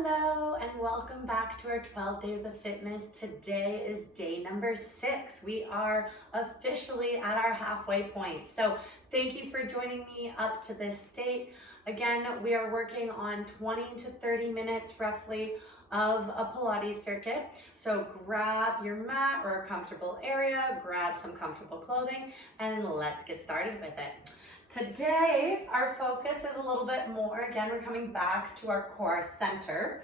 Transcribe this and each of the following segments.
Hello and welcome back to our 12 Days of Fitmas. Today is day number 6. We are officially at our halfway point. So thank you for joining me up to this date. Again, we are working on 20 to 30 minutes roughly of a Pilates circuit. So grab your mat or a comfortable area, grab some comfortable clothing, and let's get started with it. Today, our focus is a little bit more, again, we're coming back to our core center,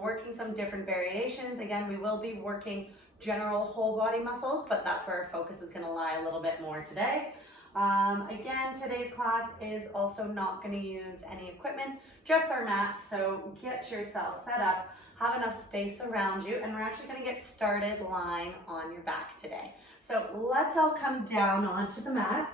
working some different variations. Again, we will be working general whole body muscles, but that's where our focus is gonna lie a little bit more today. Again, today's class is also not gonna use any equipment, just our mats, so get yourself set up, have enough space around you, and we're actually gonna get started lying on your back today. So let's all come down onto the mat.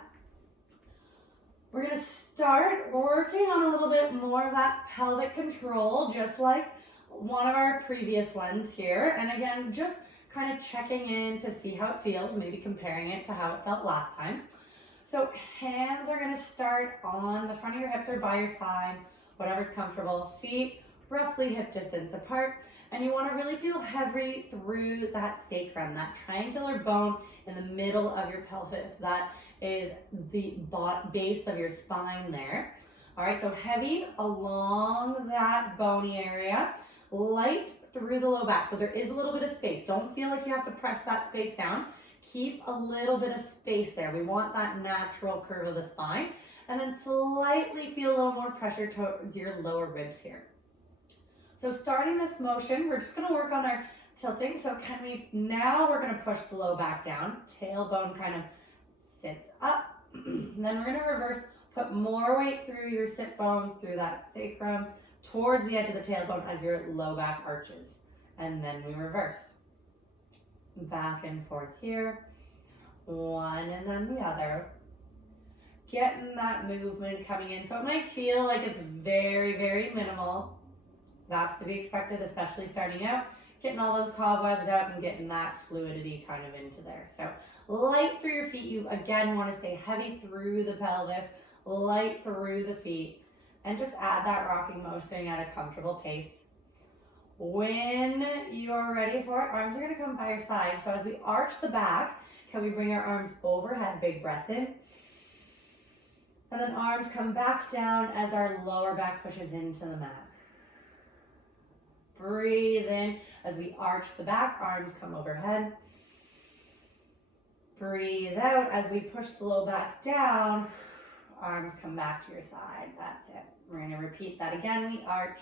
We're gonna start working on a little bit more of that pelvic control, just like one of our previous ones here. And again, just kind of checking in to see how it feels, maybe comparing it to how it felt last time. So hands are gonna start on the front of your hips or by your side, whatever's comfortable. Feet roughly hip distance apart. And you wanna really feel heavy through that sacrum, that triangular bone in the middle of your pelvis. That is the base of your spine there. All right, so heavy along that bony area, light through the low back. So there is a little bit of space. Don't feel like you have to press that space down. Keep a little bit of space there. We want that natural curve of the spine. And then slightly feel a little more pressure towards your lower ribs here. So starting this motion, we're just gonna work on our tilting. So now we're gonna push the low back down, tailbone kind of sits up. And then we're gonna reverse, put more weight through your sit bones, through that sacrum, towards the edge of the tailbone as your low back arches. And then we reverse. Back and forth here. One and then the other. Getting that movement coming in. So it might feel like it's very, very minimal. That's to be expected, especially starting out. Getting all those cobwebs out and getting that fluidity kind of into there. So light through your feet. You again want to stay heavy through the pelvis, light through the feet, and just add that rocking motion at a comfortable pace. When you're ready for it, arms are going to come by your side. So as we arch the back, can we bring our arms overhead? Big breath in. And then arms come back down as our lower back pushes into the mat. Breathe in as we arch the back, arms come overhead. Breathe out as we push the low back down, arms come back to your side. That's it. We're going to repeat that again. We arch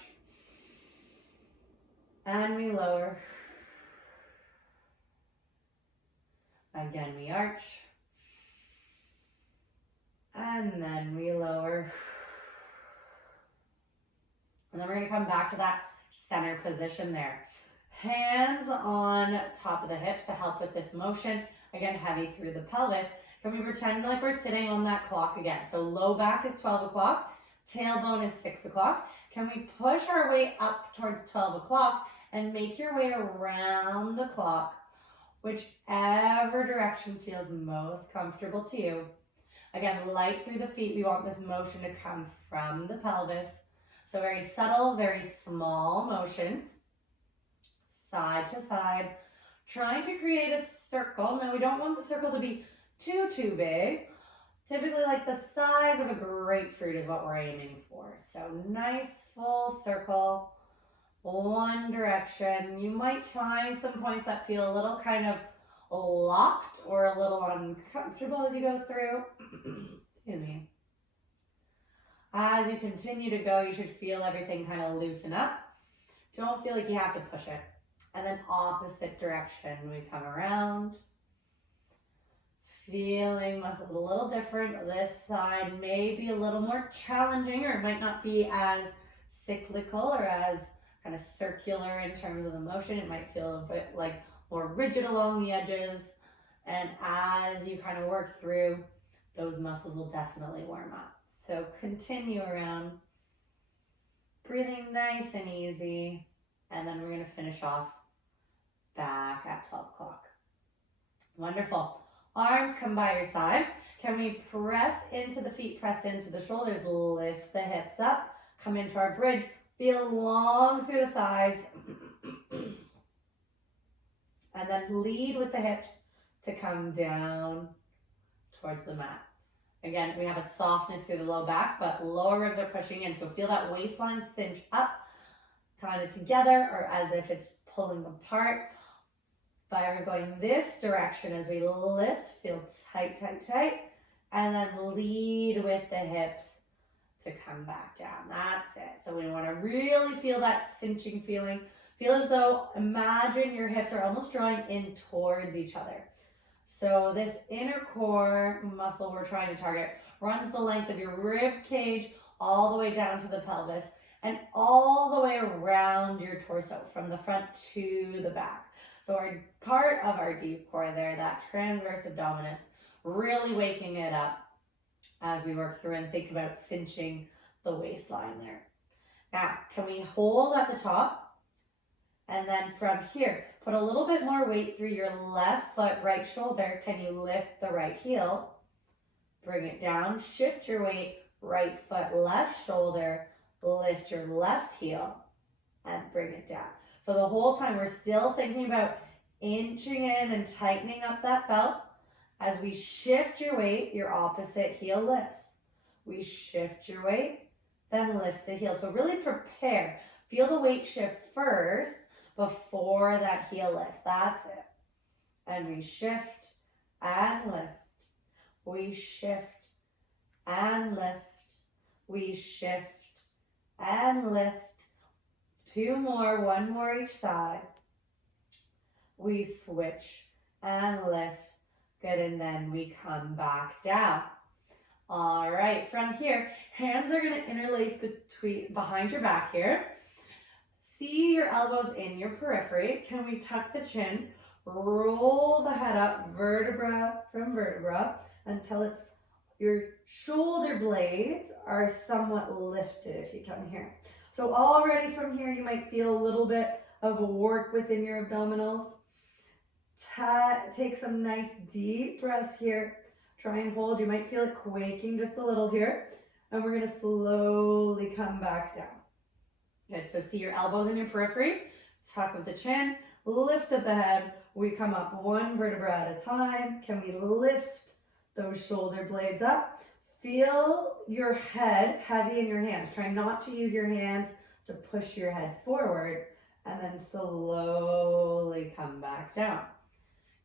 and we lower. Again, we arch and then we lower. And then we're going to come back to that center position there. Hands on top of the hips to help with this motion. Again, heavy through the pelvis. Can we pretend like we're sitting on that clock again? So low back is 12 o'clock, tailbone is 6 o'clock. Can we push our way up towards 12 o'clock and make your way around the clock, whichever direction feels most comfortable to you. Again, light through the feet. We want this motion to come from the pelvis. So very subtle, very small motions, side to side, trying to create a circle. Now we don't want the circle to be too big. Typically like the size of a grapefruit is what we're aiming for. So nice full circle, one direction. You might find some points that feel a little kind of locked or a little uncomfortable as you go through. Excuse me. As you continue to go, you should feel everything kind of loosen up. Don't feel like you have to push it. And then opposite direction, we come around. Feeling muscles a little different. This side may be a little more challenging, or it might not be as cyclical or as kind of circular in terms of the motion. It might feel a bit like more rigid along the edges. And as you kind of work through, those muscles will definitely warm up. So continue around, breathing nice and easy, and then we're going to finish off back at 12 o'clock. Wonderful. Arms come by your side. Can we press into the feet, press into the shoulders, lift the hips up, come into our bridge, Feel long through the thighs. And then lead with the hips to come down towards the mat. Again, we have a softness through the low back, but lower ribs are pushing in. So feel that waistline cinch up, kind of together, or as if it's pulling apart. Fire's going this direction as we lift. Feel tight, tight, tight. And then lead with the hips to come back down. That's it. So we want to really feel that cinching feeling. Feel as though, imagine your hips are almost drawing in towards each other. So this inner core muscle we're trying to target runs the length of your rib cage all the way down to the pelvis and all the way around your torso from the front to the back. So our part of our deep core there, that transverse abdominis, really waking it up as we work through and think about cinching the waistline there. Now, can we hold at the top? And then from here, put a little bit more weight through your left foot, right shoulder. Can you lift the right heel? Bring it down. Shift your weight, right foot, left shoulder. Lift your left heel and bring it down. So the whole time we're still thinking about inching in and tightening up that belt. As we shift your weight, your opposite heel lifts. We shift your weight, then lift the heel. So really prepare. Feel the weight shift first before that heel lifts. That's it. And we shift and lift. We shift and lift. We shift and lift. Two more, one more each side. We switch and lift. Good, and then we come back down. All right, from here, hands are gonna interlace behind your back here. See your elbows in your periphery. Can we tuck the chin? Roll the head up, vertebra from vertebra, until it's your shoulder blades are somewhat lifted if you come here. So already from here, you might feel a little bit of work within your abdominals. Take some nice deep breaths here. Try and hold. You might feel it quaking just a little here. And we're going to slowly come back down. Good. So see your elbows in your periphery. Tuck with the chin. Lift at the head. We come up one vertebra at a time. Can we lift those shoulder blades up? Feel your head heavy in your hands. Try not to use your hands to push your head forward. And then slowly come back down.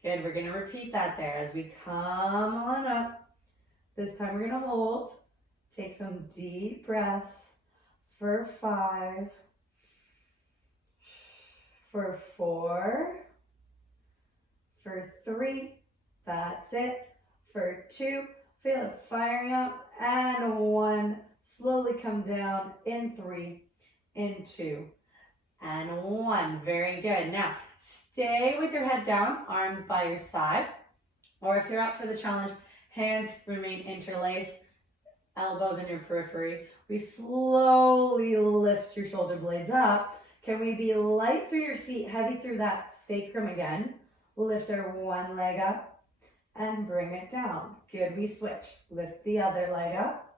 Good, we're going to repeat that there as we come on up. This time we're going to hold. Take some deep breaths for 5, for 4, for 3, that's it, for 2, feel it firing up, and 1, slowly come down in 3, in 2, and 1. Very good. Now, stay with your head down, arms by your side, or if you're up for the challenge, hands remain interlaced, elbows in your periphery. We slowly lift your shoulder blades up. Can we be light through your feet, heavy through that sacrum again? Lift our one leg up and bring it down. Good, we switch. Lift the other leg up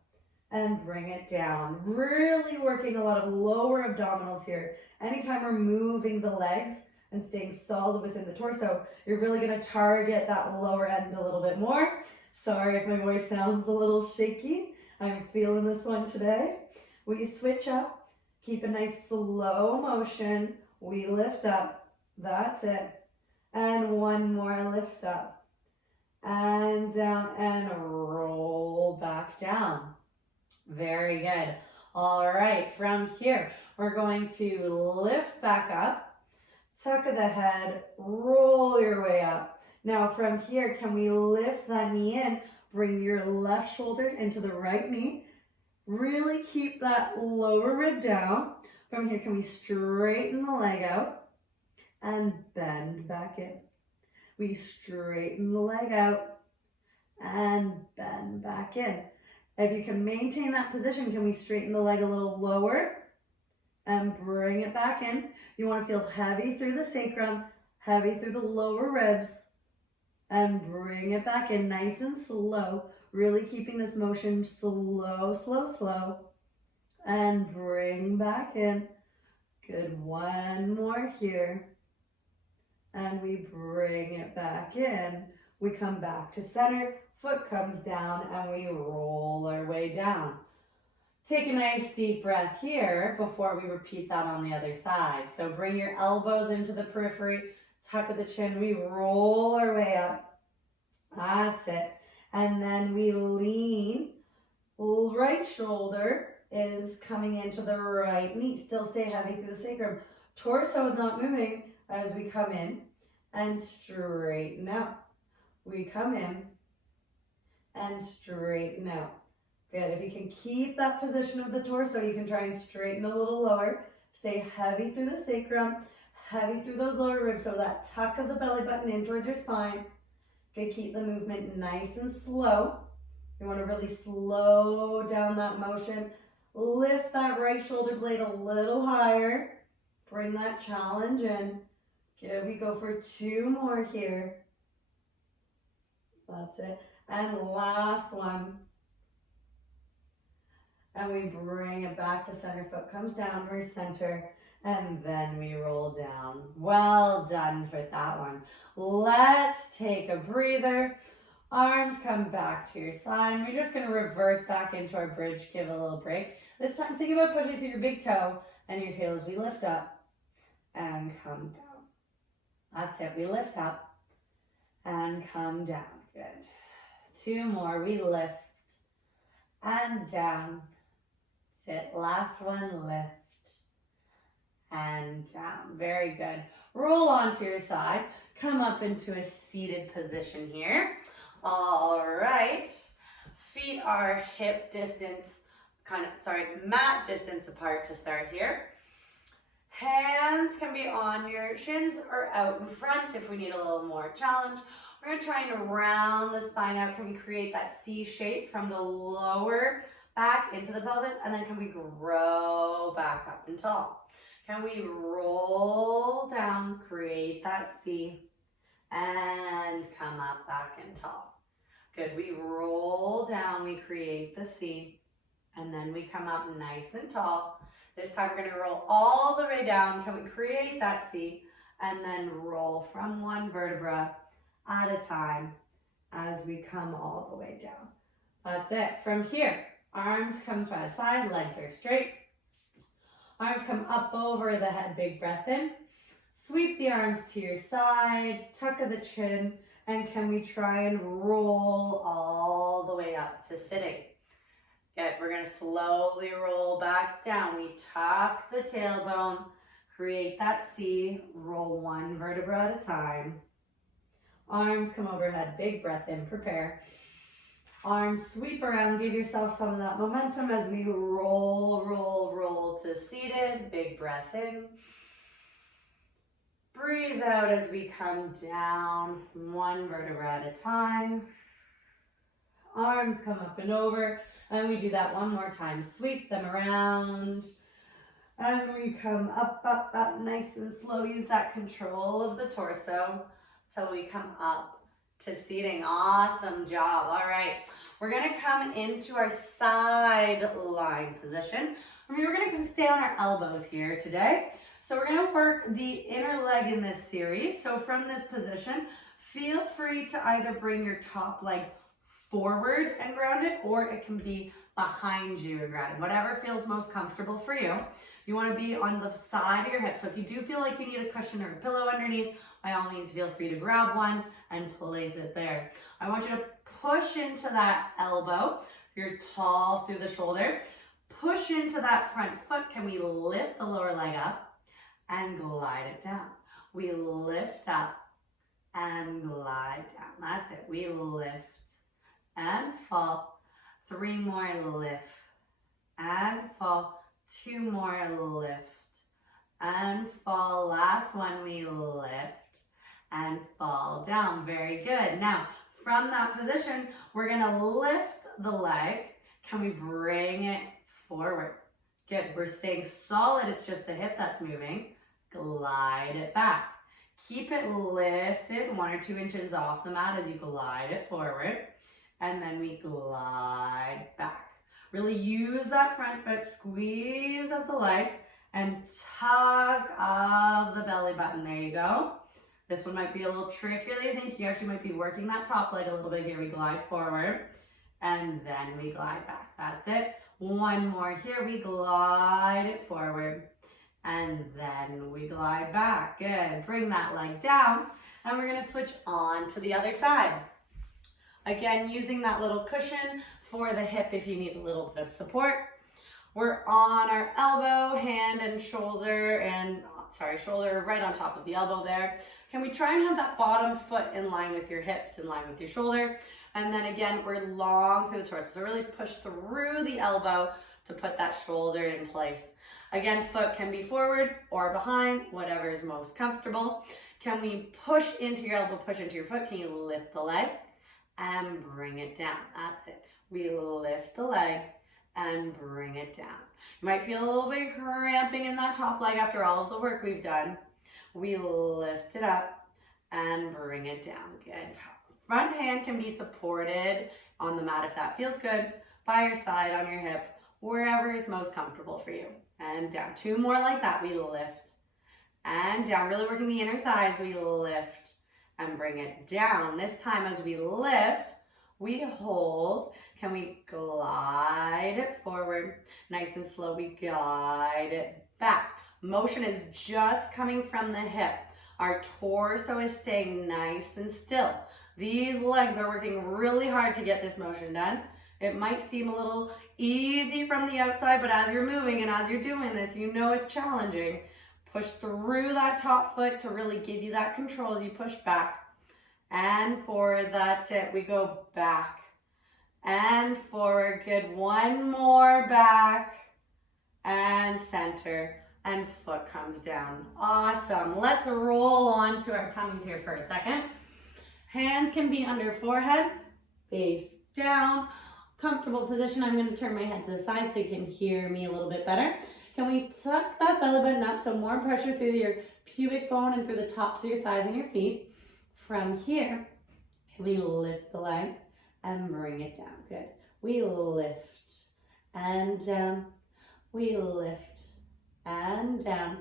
and bring it down. Really working a lot of lower abdominals here. Anytime we're moving the legs and staying solid within the torso, you're really going to target that lower end a little bit more. Sorry if my voice sounds a little shaky. I'm feeling this one today. We switch up, keep a nice slow motion. We lift up, that's it. And one more lift up and down and roll back down. Very good. All right, from here, we're going to lift back up, tuck of the head, roll your way up. Now from here, can we lift that knee in? Bring your left shoulder into the right knee. Really keep that lower rib down. From here, can we straighten the leg out and bend back in? We straighten the leg out and bend back in. If you can maintain that position, can we straighten the leg a little lower and bring it back in? You want to feel heavy through the sacrum, heavy through the lower ribs, and bring it back in nice and slow, really keeping this motion slow, slow, slow, and bring back in. Good, one more here. And we bring it back in. We come back to center, foot comes down, and we roll our way down. Take a nice deep breath here before we repeat that on the other side. So bring your elbows into the periphery, tuck of the chin, we roll our way up. That's it. And then we lean. Right shoulder is coming into the right knee. Still stay heavy through the sacrum. Torso is not moving as we come in and straighten out. We come in and straighten out. Good. If you can keep that position of the torso, you can try and straighten a little lower. Stay heavy through the sacrum, heavy through those lower ribs, so that tuck of the belly button in towards your spine. Good. Keep the movement nice and slow. You want to really slow down that motion. Lift that right shoulder blade a little higher. Bring that challenge in. Good. We go for 2 more here. That's it. And last one. And we bring it back to center. Foot comes down, we're center. And then we roll down. Well done for that one. Let's take a breather. Arms come back to your side. We're just going to reverse back into our bridge. Give a little break. This time, think about pushing through your big toe and your heel as we lift up and come down. That's it. We lift up and come down. Good. 2 more. We lift and down. That's it. Last one. Lift and down. Very good. Roll onto your side. Come up into a seated position here. All right. Feet are hip distance, mat distance apart to start here. Hands can be on your shins or out in front if we need a little more challenge. We're going to try and round the spine out. Can we create that C shape from the lower back into the pelvis? And then can we grow back up and tall? Can we roll down, create that C, and come up back and tall? Good. We roll down, we create the C, and then we come up nice and tall. This time we're going to roll all the way down. Can we create that C, and then roll from one vertebra at a time as we come all the way down. That's it. From here, arms come to the side, legs are straight. Arms come up over the head, big breath in. Sweep the arms to your side, tuck of the chin, and can we try and roll all the way up to sitting? Good. We're going to slowly roll back down. We tuck the tailbone, create that C, roll one vertebra at a time. Arms come overhead, big breath in, prepare. Arms sweep around, give yourself some of that momentum as we roll, roll, roll to seated, big breath in. Breathe out as we come down, one vertebra at a time. Arms come up and over, and we do that one more time. Sweep them around, and we come up, up, up, nice and slow. Use that control of the torso till we come up to seating. Awesome job. All right, we're gonna come into our side lying position. We're gonna stay on our elbows here today. So we're going to work the inner leg in this series. So from this position, feel free to either bring your top leg forward and ground it, or it can be behind you and grounded, whatever feels most comfortable for you. You want to be on the side of your hip. So if you do feel like you need a cushion or a pillow underneath, by all means, feel free to grab one and place it there. I want you to push into that elbow. If you're tall through the shoulder, push into that front foot. Can we lift the lower leg up and glide it down? We lift up and glide down. That's it. We lift and fall. 3 more, lift and fall. 2 more, lift and fall. Last one, we lift and fall down. Very good. Now, from that position, we're gonna lift the leg. Can we bring it forward? Good. We're staying solid. It's just the hip that's moving. Glide it back. Keep it lifted 1 or 2 inches off the mat as you glide it forward. And then we glide back. Really use that front foot, squeeze up the legs, and tug of the belly button. There you go. This one might be a little trickier than you think. You actually might be working that top leg a little bit here. We glide forward and then we glide back. That's it. One more here. We glide it forward and then we glide back. Good. Bring that leg down and we're going to switch on to the other side. Again, using that little cushion for the hip if you need a little bit of support. We're on our elbow, hand and shoulder, shoulder right on top of the elbow there. Can we try and have that bottom foot in line with your hips, in line with your shoulder? And then again, we're long through the torso. So really push through the elbow to put that shoulder in place. Again, foot can be forward or behind, whatever is most comfortable. Can we push into your elbow, push into your foot? Can you lift the leg and bring it down? That's it. We lift the leg and bring it down. You might feel a little bit cramping in that top leg after all of the work we've done. We lift it up and bring it down. Good. Front hand can be supported on the mat if that feels good, by your side, on your hip, wherever is most comfortable for you. And down. Two more like that. We lift and down. Really working the inner thighs. We lift and bring it down. This time as we lift, we hold. Can we glide it forward? Nice and slow, we glide it back. Motion is just coming from the hip. Our torso is staying nice and still. These legs are working really hard to get this motion done. It might seem a little easy from the outside, but as you're moving and as you're doing this, you know it's challenging. Push through that top foot to really give you that control as you push back. And forward, that's it. We go back and forward. Good. One more, back and center, and foot comes down. Awesome. Let's roll on to our tummies here for a second. Hands can be under forehead, face down. Comfortable position. I'm going to turn my head to the side so you can hear me a little bit better. Can we tuck that belly button up so more pressure through your pubic bone and through the tops of your thighs and your feet? From here, we lift the leg and bring it down. Good. We lift and down. We lift and down.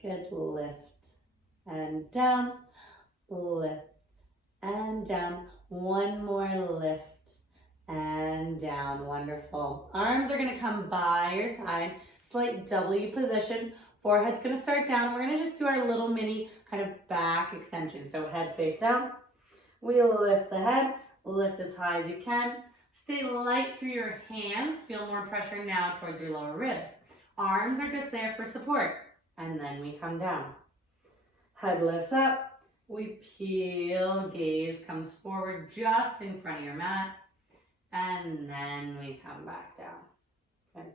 Good. Lift and down. Lift and down. One more lift and down. Wonderful. Arms are going to come by your side. Slight W position. Forehead's going to start down. We're going to just do our little mini kind of back extension. So head face down. We lift the head. Lift as high as you can. Stay light through your hands. Feel more pressure now towards your lower ribs. Arms are just there for support. And then we come down. Head lifts up. We peel. Gaze comes forward just in front of your mat. And then we come back down. Okay.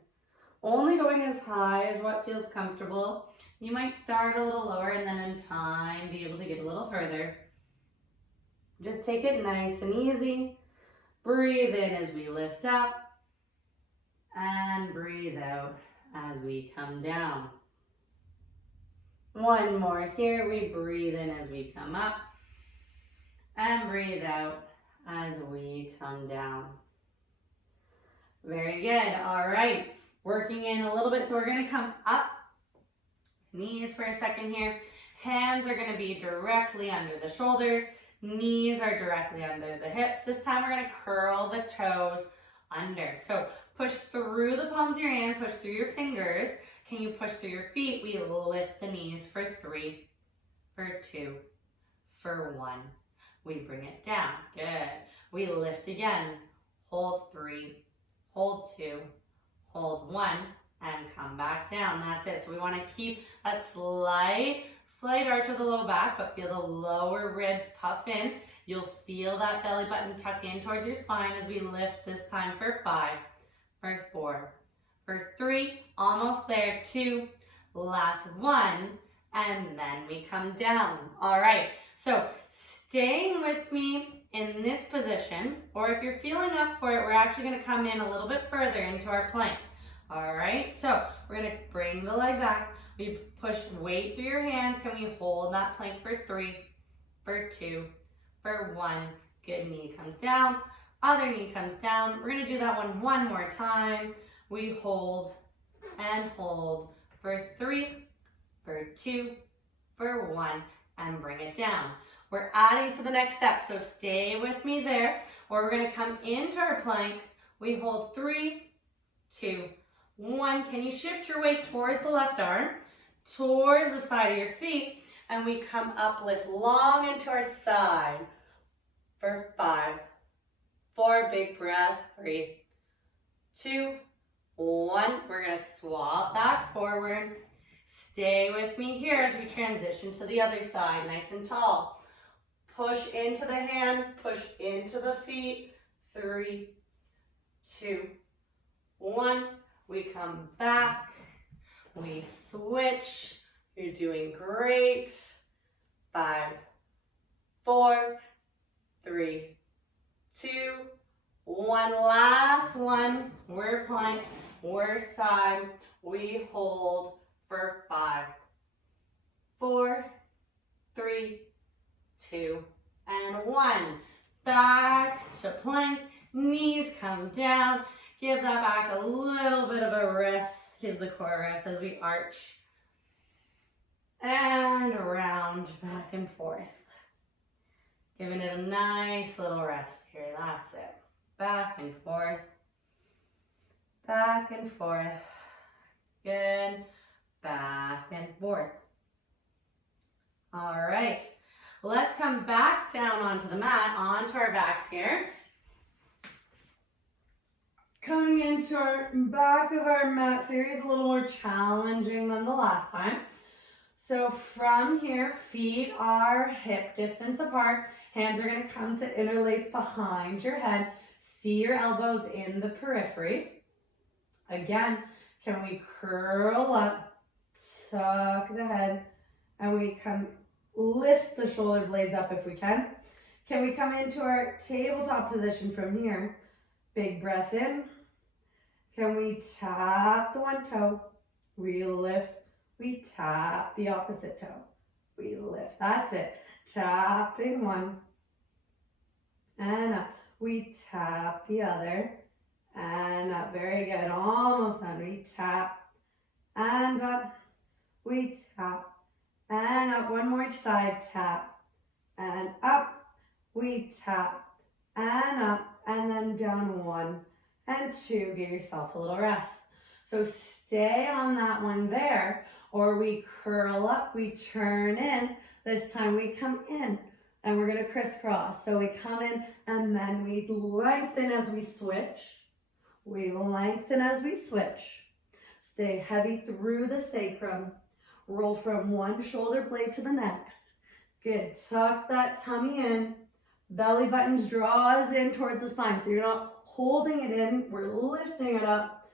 Only going as high as what feels comfortable. You might start a little lower and then in time be able to get a little further. Just take it nice and easy. Breathe in as we lift up and breathe out as we come down. One more here. We breathe in as we come up and breathe out as we come down. Very good. All right. Working in a little bit. So we're going to come up. Knees for a second here. Hands are going to be directly under the shoulders. Knees are directly under the hips. This time we're going to curl the toes under. So push through the palms of your hand. Push through your fingers. Can you push through your feet? We lift the knees for 3, for 2, for 1. We bring it down. Good. We lift again. Hold 3, hold 2, hold 1, and come back down. That's it. So we want to keep that slight arch of the low back, but feel the lower ribs puff in. You'll feel that belly button tuck in towards your spine as we lift this time for 5, for 4, for 3, almost there, 2, last 1, and then we come down. All right. So staying with me in this position, or if you're feeling up for it, we're actually going to come in a little bit further into our plank. All right, so we're going to bring the leg back. We push weight through your hands. Can we hold that plank for 3, for 2, for 1? Good. Knee comes down, other knee comes down. We're going to do that one more time. We hold and hold for 3, for 2, for 1, and bring it down. We're adding to the next step, so stay with me there, or we're gonna come into our plank. We hold 3, 2, 1. Can you shift your weight towards the left arm, towards the side of your feet, and we come up, lift long into our side for 5, 4, big breath, 3, 2, 1. We're gonna swap back forward. Stay with me here as we transition to the other side, nice and tall. Push into the hand, push into the feet. 3, 2, 1. We come back, we switch. You're doing great. 5, 4, 3, 2, 1. Last one. We're plank, we're side. We hold for 5, 4, 3, 2, and 1. Back to plank, knees come down. Give that back a little bit of a rest. Give the core rest as we arch. And around, back and forth. Giving it a nice little rest here. That's it. Back and forth. Back and forth. Good. Back and forth. All right. Let's come back down onto the mat, onto our backs here. Coming into our back of our mat series, a little more challenging than the last time. So from here, feet are hip distance apart. Hands are going to come to interlace behind your head. See your elbows in the periphery. Again, can we curl up, tuck the head, and we come lift the shoulder blades up if we can. Can we come into our tabletop position from here? Big breath in. Can we tap the one toe? We lift. We tap the opposite toe. We lift. That's it. Tapping one. And up. We tap the other. And up. Very good. Almost done. We tap. And up. We tap. And up. One more each side. Tap. And up. We tap. And up. And then down 1 and 2. Give yourself a little rest. So stay on that one there. Or we curl up, we turn in. This time we come in and we're gonna crisscross. So we come in and then we lengthen as we switch. We lengthen as we switch. Stay heavy through the sacrum. Roll from one shoulder blade to the next. Good, tuck that tummy in. Belly buttons draws in towards the spine. So you're not holding it in, we're lifting it up.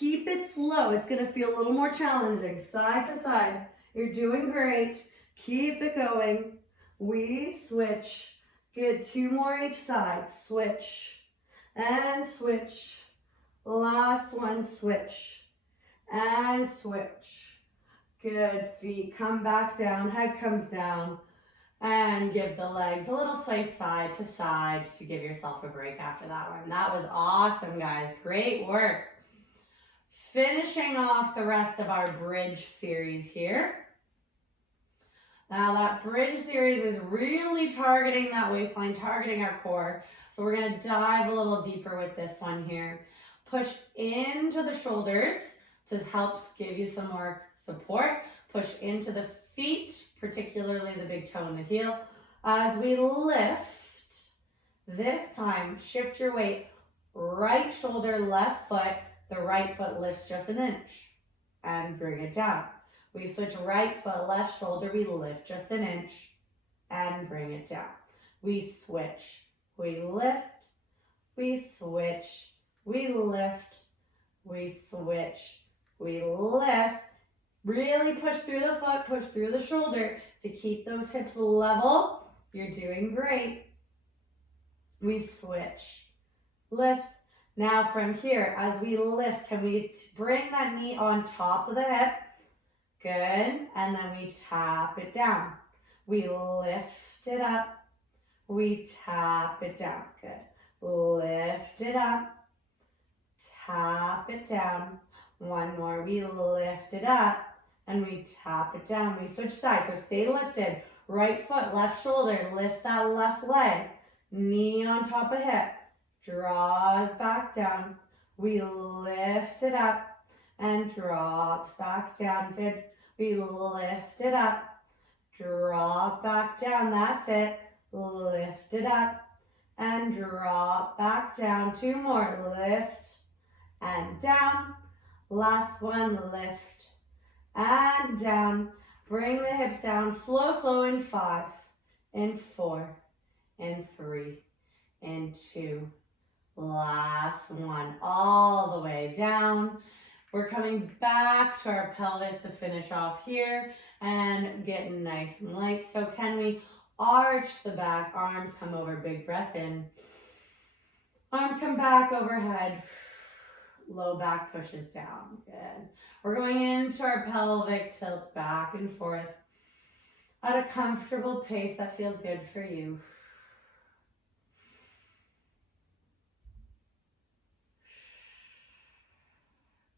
Keep it slow. It's going to feel a little more challenging. Side to side. You're doing great. Keep it going. We switch. Good. 2 more each side. Switch. And switch. Last one. Switch. And switch. Good. Feet come back down. Head comes down. And give the legs a little sway side to side to give yourself a break after that one. That was awesome, guys. Great work. Finishing off the rest of our bridge series here. Now that bridge series is really targeting that waistline, targeting our core. So we're going to dive a little deeper with this one here. Push into the shoulders to help give you some more support. Push into the feet, particularly the big toe and the heel. As we lift, this time shift your weight, right shoulder, left foot. The right foot lifts just an inch and bring it down. We switch right foot, left shoulder, we lift just an inch and bring it down. We switch, we lift, we switch, we lift, we switch, we lift. Really push through the foot, push through the shoulder to keep those hips level. You're doing great. We switch, lift. Now from here, as we lift, can we bring that knee on top of the hip? Good. And then we tap it down. We lift it up. We tap it down. Good. Lift it up. Tap it down. One more. We lift it up and we tap it down. We switch sides, so stay lifted. Right foot, left shoulder, lift that left leg. Knee on top of hip. Draws back down. We lift it up and drops back down. Good. We lift it up. Drop back down. That's it. Lift it up and drop back down. Two more. Lift and down. Last one. Lift and down. Bring the hips down. Slow, slow in 5, in 4, in 3, in 2. Last one. All the way down. We're coming back to our pelvis to finish off here and getting nice and light. So can we arch the back, arms come over, big breath in. Arms come back overhead. Low back pushes down. Good. We're going into our pelvic tilt back and forth at a comfortable pace that feels good for you.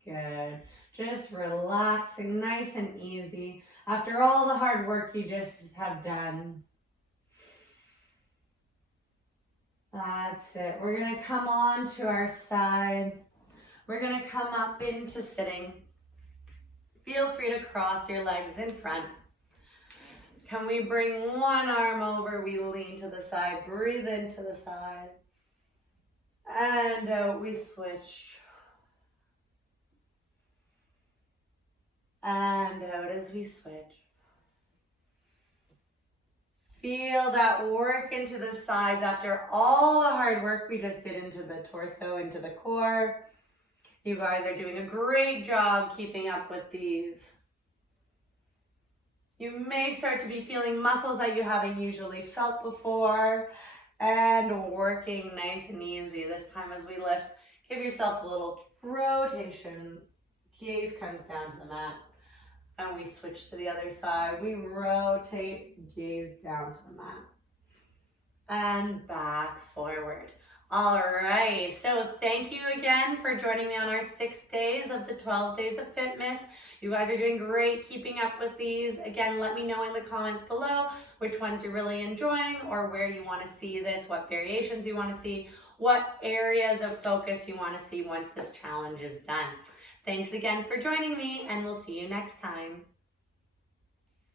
Good. Just relaxing, nice and easy. After all the hard work you just have done. That's it. We're going to come on to our side. We're going to come up into sitting. Feel free to cross your legs in front. Can we bring one arm over? We lean to the side. Breathe into the side. And out we switch. And out as we switch. Feel that work into the sides after all the hard work we just did into the torso, into the core. You guys are doing a great job keeping up with these. You may start to be feeling muscles that you haven't usually felt before and working nice and easy. This time as we lift, give yourself a little rotation. Gaze comes down to the mat. And we switch to the other side. We rotate, gaze down to the mat. And back forward. All right, so thank you again for joining me on our 6 days of the 12 Days of Fitmas. You guys are doing great keeping up with these. Again, let me know in the comments below which ones you're really enjoying or where you want to see this, what variations you want to see, what areas of focus you want to see once this challenge is done. Thanks again for joining me, and we'll see you next time.